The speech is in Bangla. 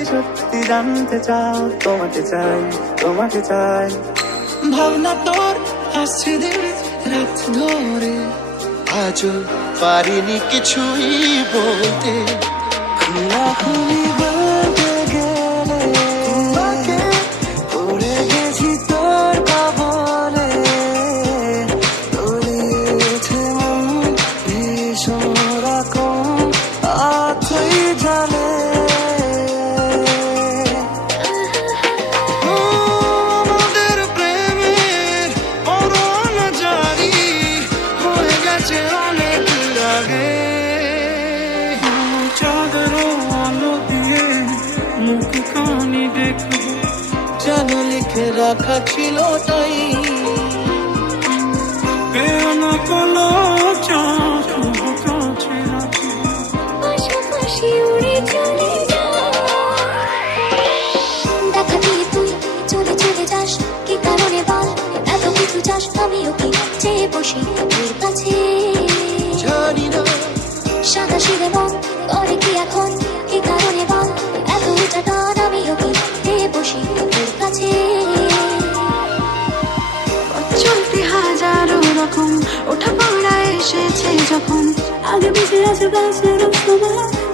যদি সত্যি জানতে চাও, তোমাকে চাই, তোমাকে চাই। ভাবনা তোর আসছে দিন রাত ধরে, আজও পারিনি কিছুই বলতে। খোলাখুলি বলতে গেলে তোমাকে পড়ে গেছি তোর কবলে, তলিয়েছে মন ভীষণ রকম আতই জালে। আমাদের প্রেমের পরোয়ানা জারি হয়ে গেছে অনেক আগে। চাঁদের আলো দিয়ে মুখ খানি দেখবো, যেন লিখে রাখা ছিল তাই। পেয়ালা কলো চাঁদ কাছে রাখি, পাশাপাশি উড়ে চলে যা। দেখা দিয়ে তুই চলে চলে যাস, কি কারণে বল এত কিছু চাস? আমিও কি চেয়ে বসি তোর কাছে, জানি না সাদা শিরে মন করে কি এখন? কি কারণে বল এত উঁচা টান? আমিও কি চেয়ে বসি তোর কাছে। চলতে হাজারো রকম ওঠা পড়া এসেছে যখন, আগে বেঁচে আছে বাঁচার সময়।